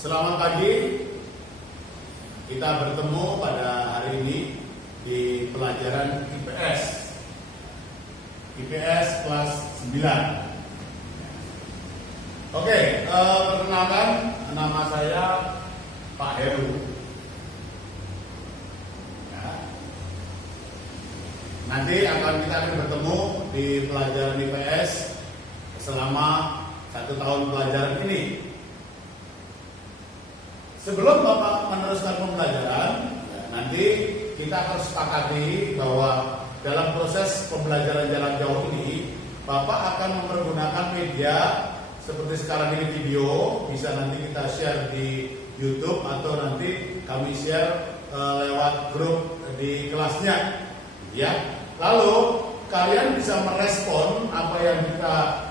Selamat pagi. Kita bertemu pada hari ini di pelajaran IPS. IPS kelas 9. Oke, perkenalkan, nama saya Pak Heru. Ya. Nanti kita akan bertemu di pelajaran IPS selama 1 tahun pelajaran ini. Sebelum Bapak meneruskan pembelajaran, nanti kita harus sepakati bahwa dalam proses pembelajaran jarak jauh ini, Bapak akan mempergunakan media seperti sekarang ini video, bisa nanti kita share di YouTube atau nanti kami share lewat grup di kelasnya, ya. Lalu kalian bisa merespon apa yang kita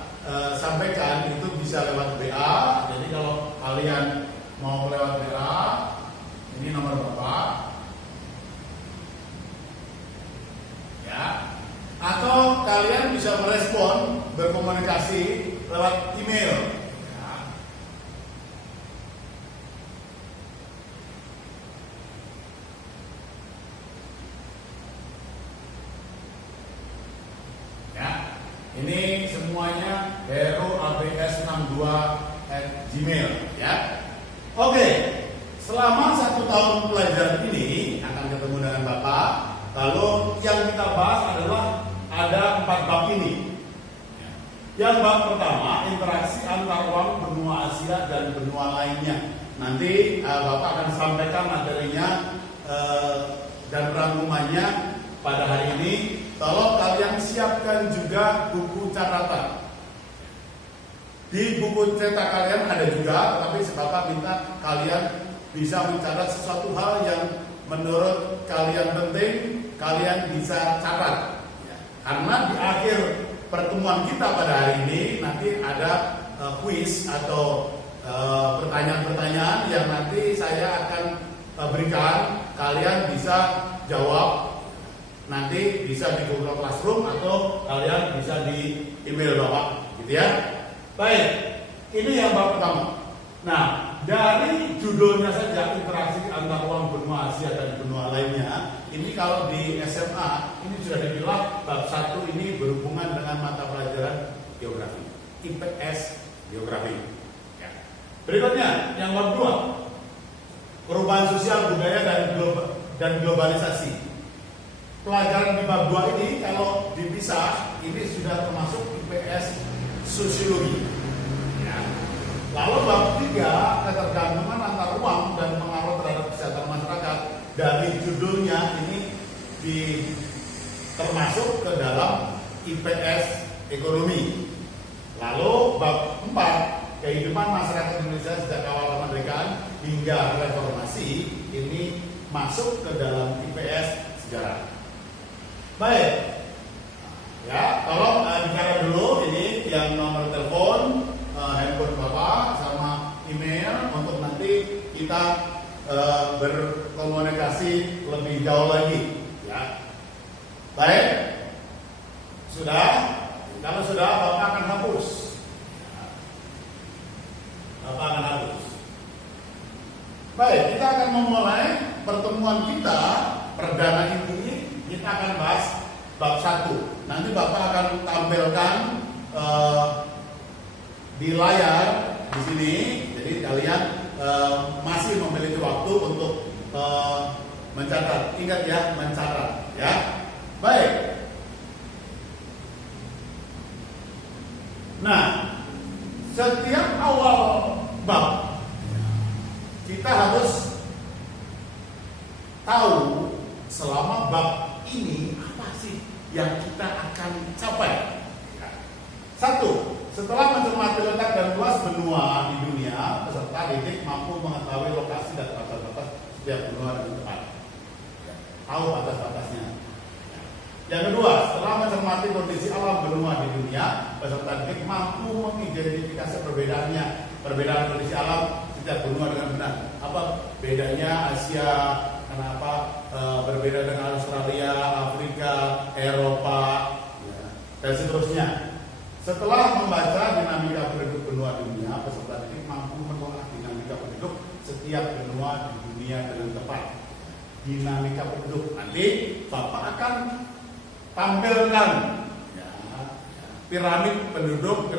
sampaikan itu bisa lewat WA. Jadi kalau kalian mau lewat WA, ini nomor Bapak, ya. Atau kalian bisa merespon, berkomunikasi lewat email, ya. Ya, ini semuanya heroabs62@gmail, ya. Oke, selama 1 tahun pelajaran ini akan ketemu dengan Bapak. Lalu yang kita bahas adalah ada 4 bab ini. Yang bab pertama, interaksi antar ruang benua Asia dan benua lainnya. Nanti Bapak akan sampaikan materinya dan rangkumannya pada hari ini. Tolong kalian siapkan juga buku catatan. Di buku cetak kalian ada juga, tetapi Bapak minta kalian bisa mencatat sesuatu hal yang menurut kalian penting, kalian bisa catat. Ya. Karena di akhir pertemuan kita pada hari ini nanti ada kuis atau pertanyaan-pertanyaan yang nanti saya akan berikan, kalian bisa jawab. Nanti bisa di Google Classroom atau kalian bisa di email Bapak, gitu ya. Baik, ini yang bab pertama. Nah, dari judulnya saja, interaksi antar ruang benua Asia dan benua lainnya, ini kalau di SMA ini sudah dibilang bab 1 ini berhubungan dengan mata pelajaran geografi, IPS geografi. Ya. Berikutnya, yang bab 2, perubahan sosial budaya dan globalisasi. Pelajaran di bab 2 ini kalau dipisah, ini sudah termasuk IPS sosiologi. Ya. Lalu bab 3, ketergantungan antar ruang dan pengaruh terhadap kesehatan masyarakat. Dari judulnya ini termasuk ke dalam IPS ekonomi. Lalu bab 4, kehidupan masyarakat Indonesia sejak awal kemerdekaan hingga reformasi, ini masuk ke dalam IPS sejarah. Baik. Ya, tolong bicara dulu ini yang nomor telepon, handphone Bapak sama email untuk nanti kita berkomunikasi lebih jauh lagi, ya. Baik. Sudah? Kalau sudah, Bapak akan hapus. Bapak akan hapus. Baik, kita akan memulai pertemuan kita perdana ini. Kita akan bahas bab 1. Nanti Bapak akan tampilkan di layar di sini. Jadi kalian masih memiliki waktu untuk mencatat. Ingat ya, mencatat, ya. Baik. Nah, setiap awal bab kita harus tahu selama bab ini apa sih yang kita akan capai. 1. Setelah mencermati letak dan luas benua di dunia, peserta didik mampu mengetahui lokasi dan batas-batas setiap benua dengan tepat. Tahu batas-batasnya. Yang kedua, setelah mencermati kondisi alam benua di dunia, peserta didik mampu mengidentifikasi perbedaan kondisi alam setiap benua dengan benar. Apa bedanya Asia? Kenapa berbeda dengan Australia, Afrika, Eropa, ya, dan seterusnya. Setelah membaca dinamika penduduk benua dunia, peserta didik mampu menolak dinamika penduduk setiap benua di dunia dengan tepat. Dinamika penduduk. Nanti Bapak akan tampilkan ya, piramid penduduk.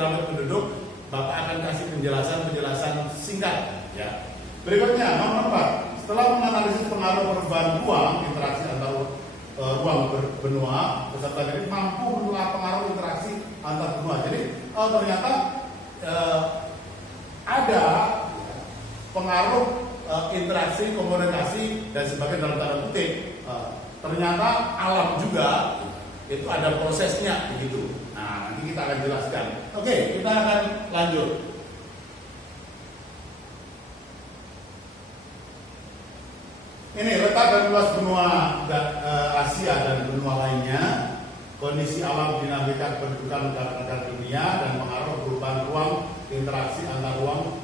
Bapak akan kasih penjelasan singkat. Ya. Berikutnya, nomor 4. Setelah menganalisis pengaruh perubahan ruang, interaksi antar ruang benua, peserta didik mampu menilai pengaruh interaksi antar benua. Jadi ternyata ada pengaruh interaksi, komunikasi dan sebagainya dalam tanda kutip. Ternyata alam juga itu ada prosesnya begitu. Nah, nanti kita akan jelaskan. Oke, kita akan lanjut. Ini letak dan luas benua Asia dan benua lainnya, kondisi alam, dinamika kependudukan negara-negara dunia dan pengaruh perubahan ruang, interaksi antar ruang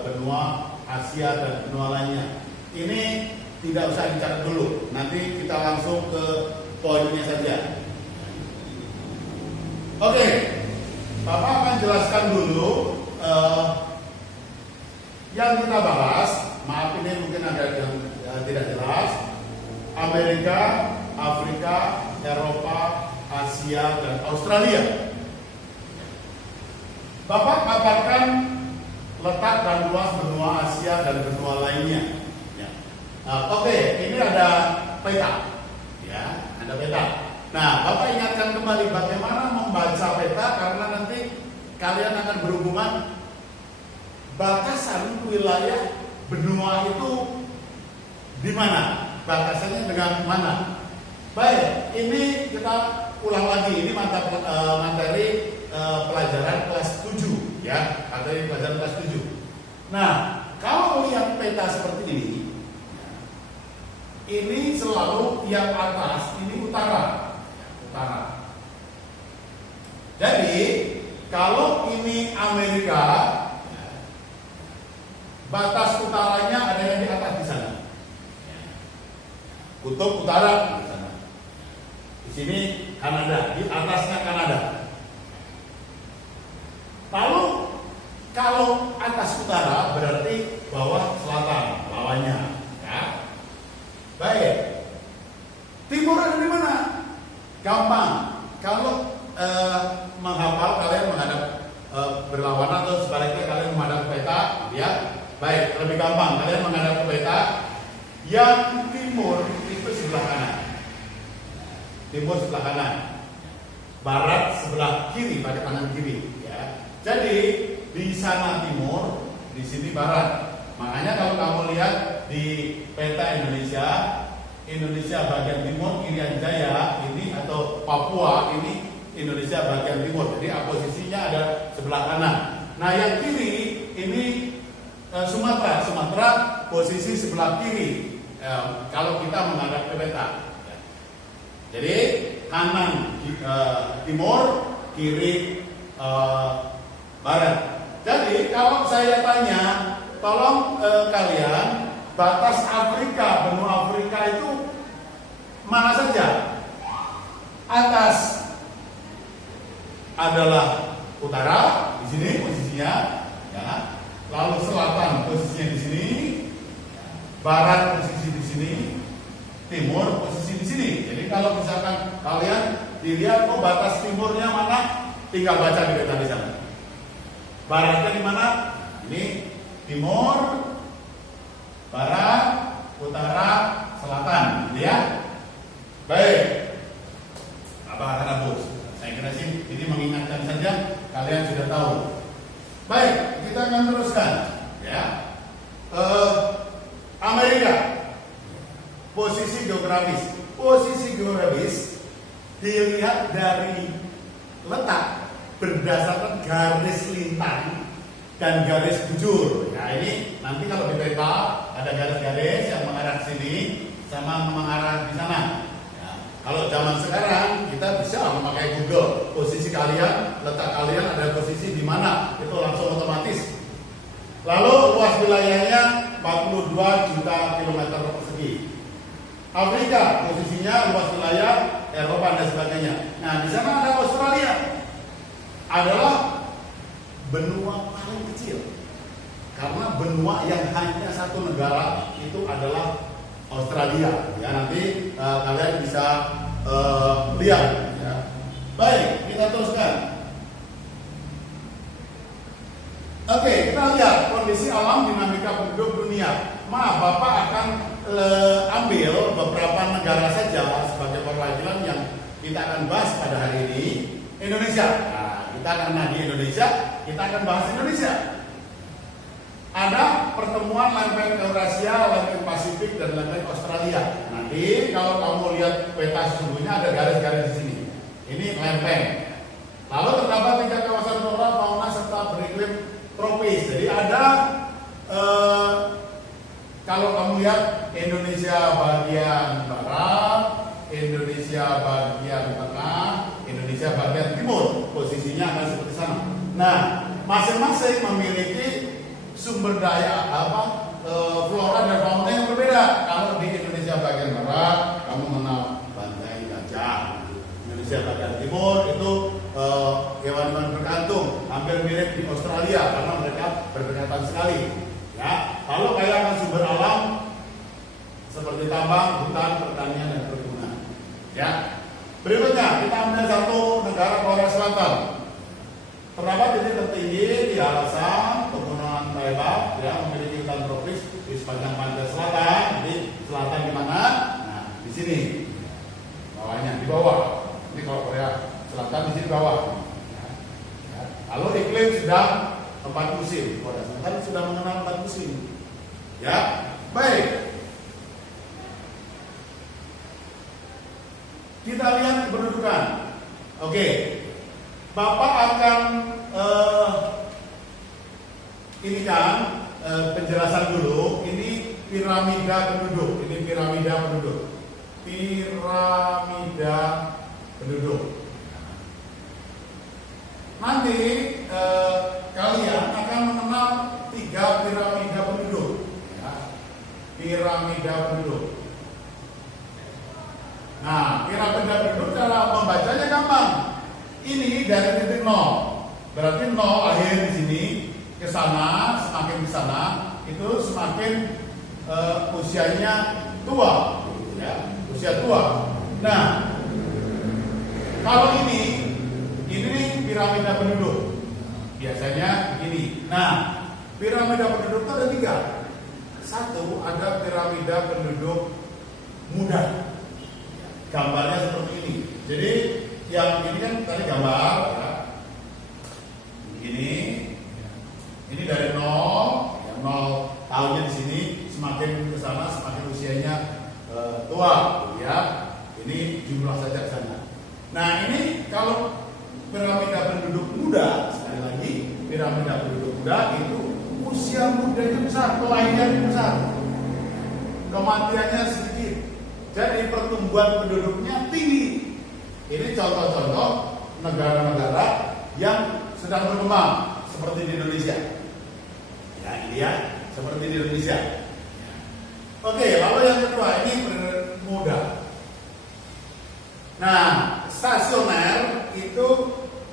benua Asia dan benua lainnya. Ini tidak usah dicatat dulu, nanti kita langsung ke poinnya saja. Oke, Bapak akan jelaskan dulu yang kita bahas. Maaf, ini mungkin ada yang tidak jelas. Amerika, Afrika, Eropa, Asia, dan Australia. Bapak paparkan letak dan luas benua Asia dan benua lainnya. Ya. Oke, ini ada peta. Ya, ada peta. Nah, Bapak ingatkan kembali bagaimana membaca peta karena nanti kalian akan berhubungan batasan wilayah benua itu di mana? Batasannya dengan mana? Baik, ini kita ulang lagi. Ini materi pelajaran kelas 7 ya, materi pelajaran kelas 7. Nah, kalau lihat peta seperti ini selalu yang atas ini utara. Jadi kalau ini Amerika, batas utaranya ada yang di atas di sana. Kutub utara di sana. Di sini Kanada, di atasnya Kanada. Lalu kalau atas utara berarti bawah selatan lawannya. Ya. Baik. Timur ada di mana? Gampang. Kalau menghafal kalian menghadap berlawanan atau sebaliknya kalian menghadap peta, ya. Baik, lebih gampang kalian menghadap ke peta. Yang timur itu sebelah kanan. Timur sebelah kanan. Barat sebelah kiri, pada kanan kiri, ya. Jadi di sana timur, di sini barat. Makanya kalau kamu lihat di peta Indonesia bagian timur, Irian Jaya ini atau Papua ini Indonesia bagian timur. Jadi posisinya ada sebelah kanan. Nah, yang kiri ini Sumatera posisi sebelah kiri. Kalau kita menghadap ke peta. Jadi kanan timur, kiri barat. Jadi kalau saya tanya, tolong kalian batas Afrika, benua Afrika itu mana saja? Atas adalah utara, di sini posisinya, ya. Lalu selatan posisinya di sini, barat posisi di sini, timur posisi di sini. Jadi kalau misalkan kalian dilihat, oh batas timurnya mana, tinggal baca di peta di sana. Baratnya di mana? Ini timur, barat, utara, selatan, ya. Baik. Apa akan hapus? Saya kira sih ini mengingatkan saja, kalian sudah tahu. Baik, kita akan teruskan, ya. Amerika, posisi geografis dilihat dari letak berdasarkan garis lintang dan garis bujur. Nah, ini nanti kalau di peta ada garis-garis yang mengarah ke sini sama mengarah di sana. Ya, kalau zaman sekarang kita bisa memakai Google, posisi kalian, letak kalian ada posisi di mana, itu langsung otomatis. Lalu luas wilayahnya 42 juta kilometer persegi. Afrika posisinya luas wilayah Eropa dan sebagainya. Nah, di sana ada Australia, adalah benua paling kecil. Karena benua yang hanya satu negara itu adalah Australia. Ya, nanti kalian bisa lihat. Ya. Baik, kita teruskan. Oke, kita lihat kondisi alam dinamika penduduk dunia. Maaf, Bapak akan ambil beberapa negara saja sebagai perwakilan yang kita akan bahas pada hari ini. Indonesia. Nah, kita akan di Indonesia, kita akan bahas Indonesia. Ada pertemuan lempeng Eurasia, lempeng Pasifik, dan lempeng Australia. Nanti kalau kamu lihat peta sesungguhnya ada garis-garis di sini. Ini lempeng. Lalu terdapat 3 kawasan flora, fauna, serta beriklim tropis. Jadi ada kalau kamu lihat Indonesia bagian barat, Indonesia bagian tengah, Indonesia bagian timur, posisinya akan seperti sana. Nah, masing-masing memiliki sumber daya flora dan fauna yang berbeda. Kalau di Indonesia bagian barat, kamu mengenal Bantai Gajah. Indonesia bagian timur itu hewan-hewan berkantung, hampir mirip di Australia karena mereka berdekatan sekali. Ya, kalau kaya akan sumber alam seperti tambang, hutan, pertanian, dan perkebunan. Ya, berikutnya kita ambil satu negara Korea Selatan. Terdapat titik tertinggi di Alasan, Pegunungan Taibat, ya, memiliki hutan tropis di sepanjang pantai selatan. Jadi selatan di mana? Nah, di sini. Bawahnya di bawah. Ini kalau Korea Selatan di sini bawah. Ya. Lalu iklim sedang 4 musim. Korea Selatan sudah mengenal 4 musim. Ya, baik. Kita lihat kependudukan. Oke. Bapak akan ini kan penjelasan dulu. Ini piramida penduduk. Ini piramida penduduk. Piramida penduduk. Nanti kalian akan mengenal 3 piramida penduduk. Ya. Piramida penduduk. Nah, piramida penduduk cara membacanya gampang. Ini dari titik 0. Berarti 0 akhir di sini ke sana, semakin ke sana itu semakin usianya tua, ya, usia tua. Nah, kalau ini piramida penduduk. Biasanya begini. Nah, piramida penduduk itu ada 3. Satu, ada piramida penduduk muda. Gambarnya seperti ini. Jadi yang ini kan tadi gambar, ya. Ini dari 0, ya, 0 tahunnya di sini, semakin ke sana semakin usianya tua, ya. Ini jumlah saja ke sana. Nah, ini kalau piramida penduduk muda, sekali lagi, piramida penduduk muda itu usia mudanya besar, kelahirannya besar, kematiannya sedikit. Jadi pertumbuhan penduduknya tinggi. Ini contoh-contoh negara-negara yang sedang berkembang seperti di Indonesia. Ya, ini ya, seperti di Indonesia. Oke, lalu yang kedua ini muda. Nah, stasioner itu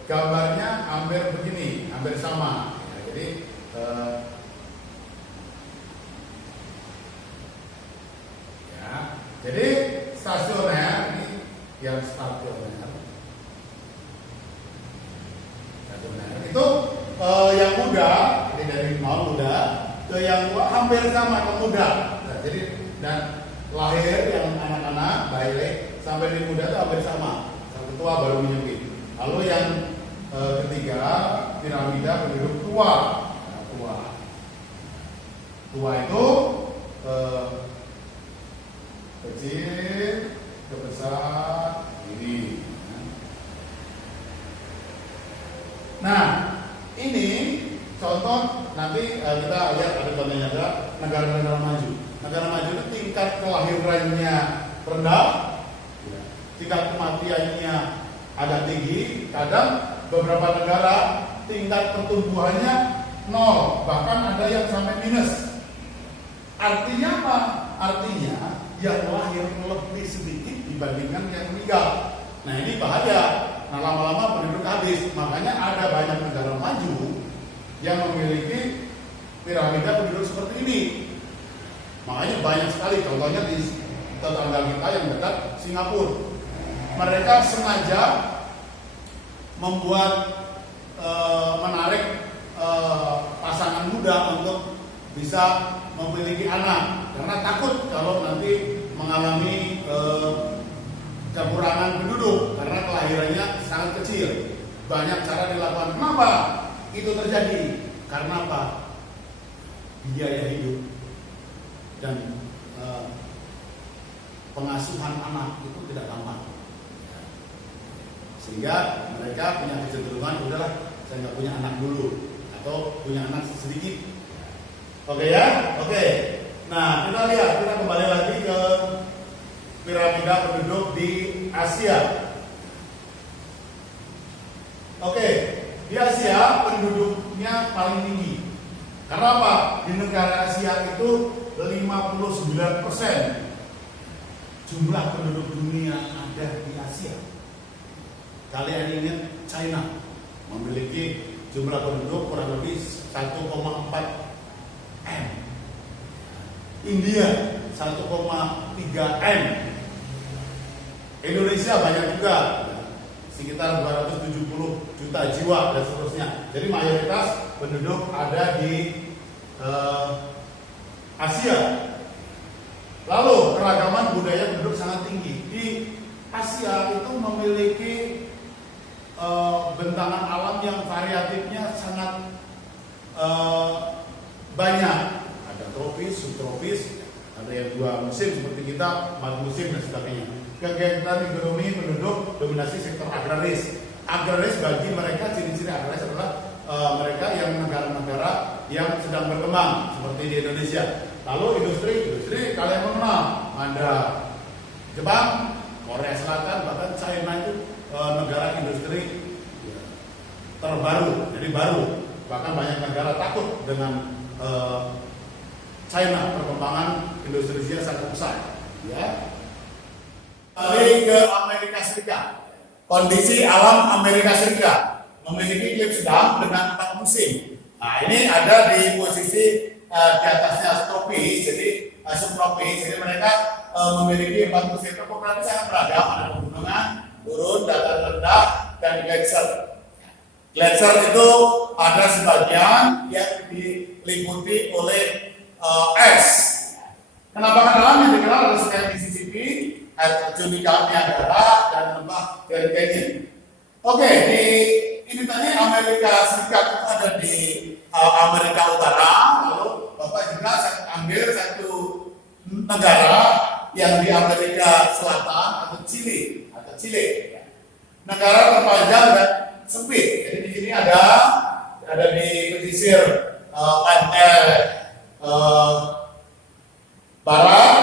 gambarnya hampir begini, hampir sama. Ya, jadi jadi stasioner ini yang stasioner itu yang muda, ini dari 0 muda ke yang tua hampir sama ke muda. Nah, jadi dan lahir yang anak-anak bayi sampai di muda itu hampir sama, sampai tua baru menyempit. Lalu yang ketiga piramida penduduk tua. Nah, tua itu kecil ke besar ini. Nah, ini contoh nanti kita lihat ada contohnya ada negara-negara maju. Negara maju itu tingkat kelahirannya rendah, tingkat kematiannya agak tinggi. Kadang beberapa negara tingkat pertumbuhannya 0, bahkan ada yang sampai minus. Artinya apa? Artinya yang lahir lebih sedikit dibandingkan yang meninggal. Nah, ini bahaya. Nah, lama-lama penduduk habis. Makanya ada banyak negara maju yang memiliki piramida penduduk seperti ini. Makanya banyak sekali, contohnya di tetangga kita yang dekat Singapura. Mereka sengaja membuat menarik pasangan muda untuk bisa memiliki anak, karena takut kalau nanti mengalami kekurangan penduduk karena kelahirannya sangat kecil. Banyak cara dilakukan. Kenapa itu terjadi? Karena apa? Biaya hidup dan pengasuhan anak itu tidak gampang, sehingga mereka punya kecenderungan, udahlah saya nggak punya anak dulu atau punya anak sedikit. Oke ya, oke. Nah kita lihat, kita kembali lagi ke piramida penduduk di Asia. Oke, di Asia penduduknya paling tinggi. Karena apa? Di negara Asia itu 59% jumlah penduduk dunia ada di Asia. Kalian ingat China memiliki jumlah penduduk kurang lebih 1,4 M. India 1,3 M. Indonesia banyak juga, sekitar 270 juta jiwa dan seterusnya. Jadi mayoritas penduduk ada di Asia. Lalu keragaman budaya penduduk sangat tinggi. Di Asia itu memiliki bentangan alam yang variatifnya sangat banyak. Ada tropis, subtropis, ada yang 2 musim seperti kita, 4 musim dan sebagainya. Kegiatan ekonomi penduduk dominasi sektor agraris. Agraris bagi mereka, ciri-ciri agraris adalah mereka yang negara-negara yang sedang berkembang seperti di Indonesia. Lalu industri kalian mengenal, ada Jepang, Korea Selatan, bahkan China itu negara industri terbaru, jadi baru. Bahkan banyak negara takut dengan China, perkembangan industrinya sangat besar. Ya. Kembali ke Amerika Serikat. Kondisi alam Amerika Serikat memiliki iklim sedang dengan 4 musim. Nah, ini ada di posisi di atasnya tropis, jadi subtropis. Jadi mereka memiliki 4 musim. Topografis sangat beragam, ada pegunungan, gurun, dataran rendah, dan gletser. Gletser itu ada sebagian yang diliputi oleh es. Kenapa dalamnya dikenal ada sekitar Mississippi, air terjun di Niagara, dan lembah Grand Canyon. Oke, ini tadi Amerika Serikat itu ada di Amerika Utara. Lalu Bapak juga ambil satu negara yang di Amerika Selatan atau Chile. Negara terpanjang dan sempit. Jadi di sini ada di pesisir pantai barat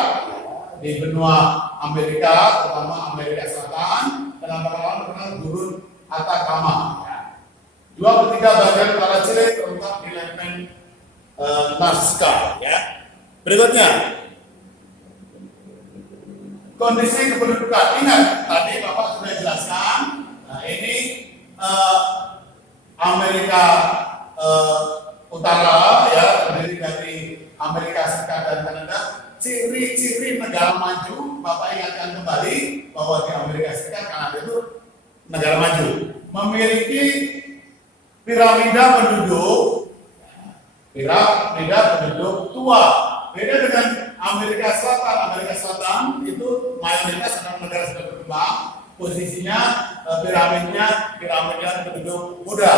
di benua Amerika, terutama Amerika Selatan, dan lama-lama terkenal gurun Atacama. 2/3 bagian utara Chile terletak di lereng Nazca. Ya. Berikutnya, kondisi kependudukan. Ingat, tadi Bapak sudah jelaskan. Nah, ini Amerika Utara, ya, terdiri dari Amerika Serikat dan Kanada. Ciri-ciri negara maju, Bapak ingatkan kembali bahwa di Amerika Serikat, Kanada itu negara maju, memiliki piramida penduduk tua. Beda dengan Amerika Selatan. Amerika Selatan itu mayoritas adalah negara sudah berkembang, posisinya piramida penduduk muda.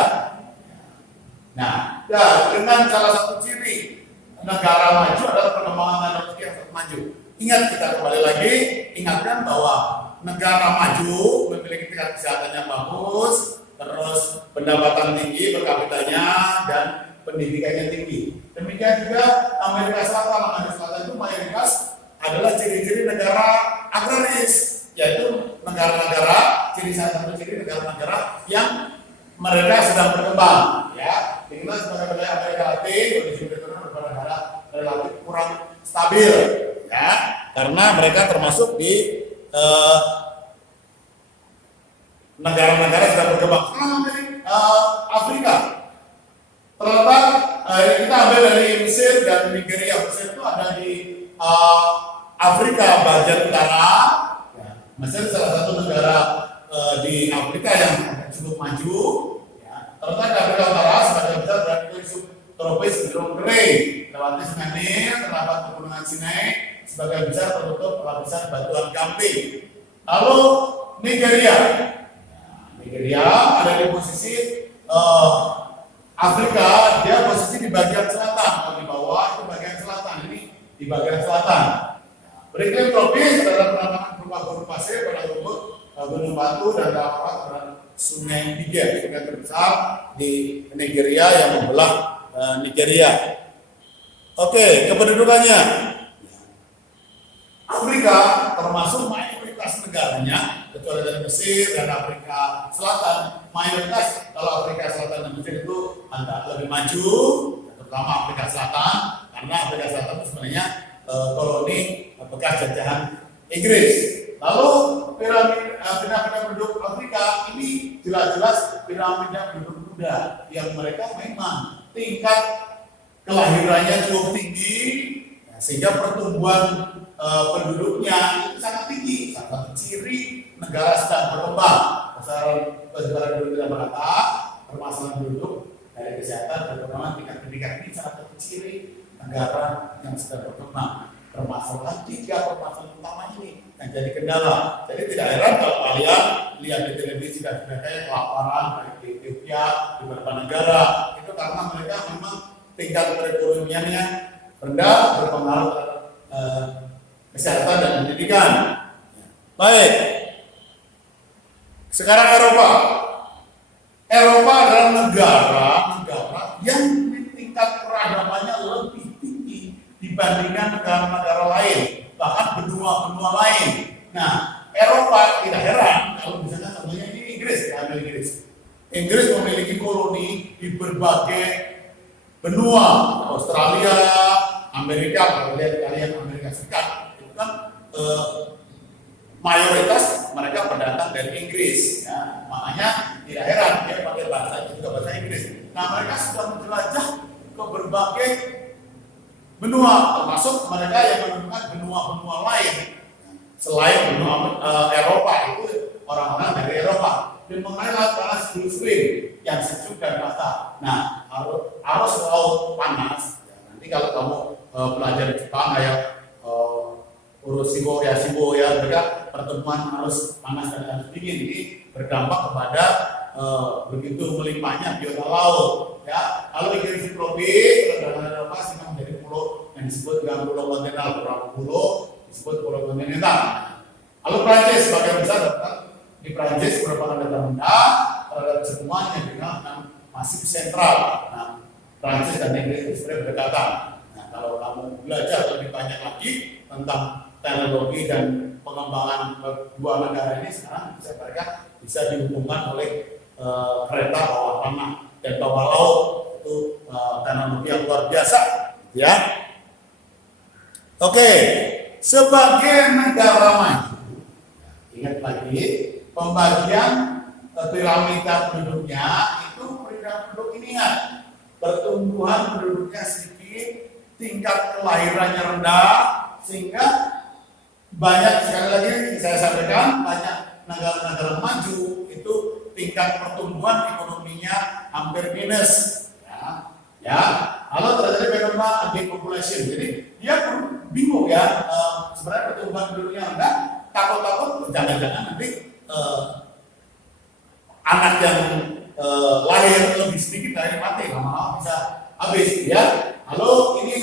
Nah, dengan salah satu ciri negara maju adalah perkembangan teknologi yang sangat maju. Ingat, kita kembali lagi ingatkan bahwa negara maju memiliki tingkat kesehatan yang bagus, terus pendapatan tinggi per kapitanya, dan pendidikannya tinggi. Demikian juga Amerika Selatan. Amerika Selatan itu mayoritas adalah ciri-ciri negara agraris, yaitu negara-negara, salah satu ciri negara-negara yang mereka sedang berkembang. Ya, tinggal sebagai wilayah Amerika Latin, kondisi ekonomi beberapa negara relatif kurang stabil, ya, karena mereka termasuk di negara-negara sedang berkembang. Afrika terletak kita ambil dari Mesir dan Nigeria. Mesir itu ada di Afrika bagian utara. Ya, Mesir salah satu negara di Afrika yang cukup maju. Ya, terletak di Afrika Utara, sebagian besar berada di subtropis cenderung kering. Lewati Sungai Nil, terdapat pegunungan Sinai, sebagian besar tertutup lapisan batuan gamping. Lalu Nigeria. Nigeria ada di posisi Afrika, dia posisi di bagian selatan. Kalau di bawah itu bagian selatan, ini di bagian selatan. Beriklim tropis adalah penambangan berupa gunung pasir, pada rumput, gunung batu, dan dapat sungai Niger, sungai terbesar di Nigeria yang membelah Nigeria. Oke, kependudukannya. Afrika termasuk mayoritas negaranya, kecuali dari Mesir dan Afrika Selatan. Mayoritas kalau Afrika Selatan dan Mesir itu agak lebih maju, terutama Afrika Selatan, karena Afrika Selatan itu sebenarnya koloni bekas jajahan Inggris. Lalu piramida penduduk Afrika ini jelas-jelas piramida penduduk muda yang mereka memang tingkat kelahirannya cukup tinggi, sehingga pertumbuhan penduduknya itu sangat tinggi. Salah satu ciri negara sedang berkembang. Persebaran penduduk tidak merata, permasalahan penduduk dari kesehatan, terutama tingkat pendidikan ini salah satu ciri negara yang sedang berkembang. Permasalahan permasalahan utama ini yang jadi kendala. Jadi tidak heran kalau kalian lihat di televisi dan sebagainya kelaparan baik di Ethiopia, di beberapa negara, itu karena mereka memang tingkat perekonomiannya rendah, berpengaruh terhadap kesehatan dan pendidikan. Baik. Sekarang Eropa. Eropa adalah negara yang tingkat peradabannya lebih tinggi dibandingkan negara-negara lain, bahkan benua-benua lain. Nah, Eropa tidak heran kalau misalnya contohnya ini Inggris. Inggris memiliki koloni di berbagai benua, Australia, Amerika, kalau lihat kalian Amerika Serikat, itu kan mayoritas mereka pendatang dari Inggris, ya. Makanya tidak heran dia pakai bahasa itu juga bahasa Inggris. Nah, mereka sudah menjelajah ke berbagai benua, termasuk mereka yang menemukan benua-benua lain selain benua Eropa, itu orang-orang dari Eropa. Dan mengenai laut panas Gulf-Stream yang sejuk dan basah. Nah, arus laut panas. Ya, nanti kalau kamu belajar di Jepang kayak Shibo ya, mereka pertemuan arus panas dan arus dingin ini berdampak kepada begitu melimpahnya biota laut. Ya, lalu Inggris tropis adalah Eropa sehingga menjadi pulau yang disebut dengan pulau kontinental, beberapa pulau disebut pulau kontinental. Lalu Prancis sebagian besar di Prancis merupakan negara rendah terhadap semua yang dikenal dengan masif sentral. Nah, Prancis dan Inggris itu sebenarnya berdekatan. Nah, kalau kamu belajar lebih banyak lagi tentang teknologi dan pengembangan dua negara ini, sekarang mereka bisa dihubungkan oleh kereta bawah tanah dan bawah laut. Itu teknologi yang luar biasa, ya. Oke, sebagai negara maju, ingat lagi pembagian piramida penduduknya itu piramida penduduk ini ingat, pertumbuhan penduduknya sedikit, tingkat kelahirannya rendah, sehingga banyak, sekali lagi saya sampaikan, banyak negara-negara maju itu tingkat pertumbuhan ekonominya hampir minus, ya. Lalu terjadi fenomena depopulation. Jadi dia pun bingung ya, sebenarnya pertumbuhan penduduknya rendah, takut-takut jangan-jangan nanti anak yang lahir lebih sedikit dari mati, lama-lama bisa habis, ya. Lalu ini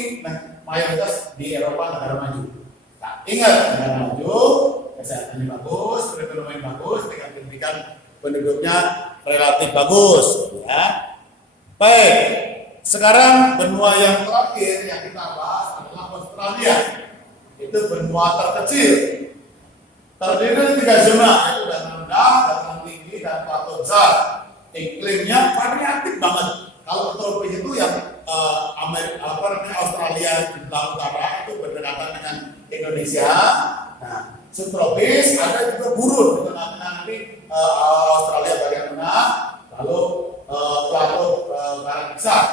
mayoritas di Eropa negara maju. Nah, ingat, negara maju, kesehatannya bagus, perekonomian bagus, tingkat pendidikan penduduknya relatif bagus, ya. Baik, sekarang benua yang terakhir yang kita bahas adalah Australia. Itu benua terkecil, terdiri dari 3 zona, yaitu dataran rendah, dataran tinggi, dan plato besar. Iklimnya variatif banget. Kalau tropis itu yang Australia di Utara itu berdekatan dengan Indonesia. Nah, subtropis ada juga gurun di tengah-tengah nanti Australia bagian tengah, lalu plato barat besar.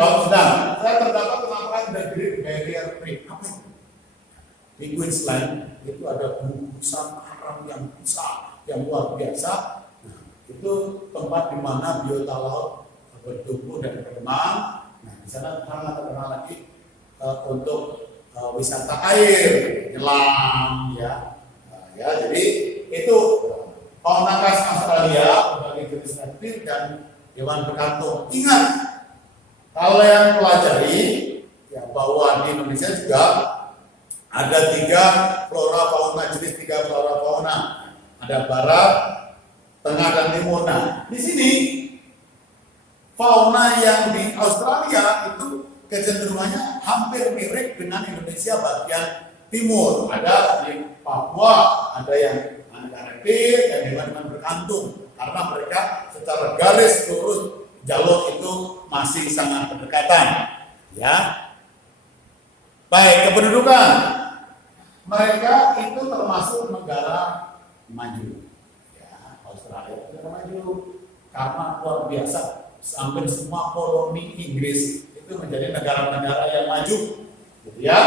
kalau sedang. Saya terdapat penampakan dari barrier reef. Apa itu? Di Queensland itu ada gugusan karang yang besar, yang luar biasa. Nah, itu tempat di mana biota laut bertumbuh dan berkembang. Nah, di sana sangat terkenal lagi untuk wisata air, nyelam, ya. Nah, ya, jadi itu fauna khas Australia, berbagai jenis reptil dan hewan berkantung. Ingat, kalau yang pelajari, ya bahwa di Indonesia juga ada 3 flora fauna, jenis 3 flora fauna. Ada barat, tengah, dan timur. Nah, di sini fauna yang di Australia itu kecenderungannya hampir mirip dengan Indonesia bagian timur. Ada di Papua, ada yang aneka reptil dan hewan-hewan berkantung. Karena mereka secara garis lurus jalur itu masih sangat berdekatan. Ya. Baik, kependudukan. Mereka itu termasuk negara maju. Ya, Australia itu negara maju karena luar biasa. Hampir semua koloni Inggris itu menjadi negara-negara yang maju. Gitu ya.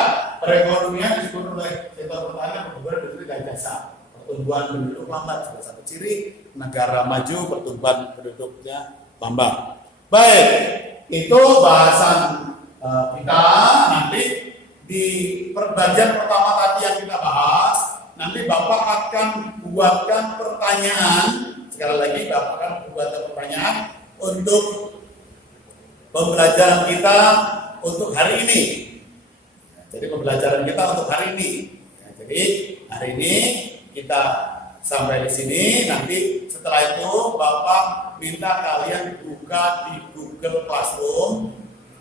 Perekonomian disebut oleh sektor pertanian, perkebunan, dan jasa. Pertumbuhan penduduk lambat, salah satu ciri negara maju, pertumbuhan penduduknya lambat. Baik, itu bahasan kita. Nanti di bagian pertama tadi yang kita bahas, nanti Bapak akan buatkan pertanyaan. Sekali lagi Bapak akan buatkan pertanyaan untuk pembelajaran kita untuk hari ini. Jadi pembelajaran kita untuk hari ini. Jadi hari ini kita sampai di sini. Nanti setelah itu Bapak minta kalian buka di Google Classroom,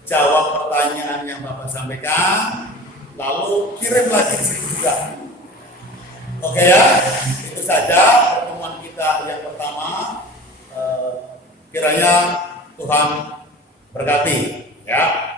jawab pertanyaan yang Bapak sampaikan, lalu kirim lagi di sini juga. Oke ya, itu saja pertemuan kita yang pertama. Kiranya Tuhan berkati ya.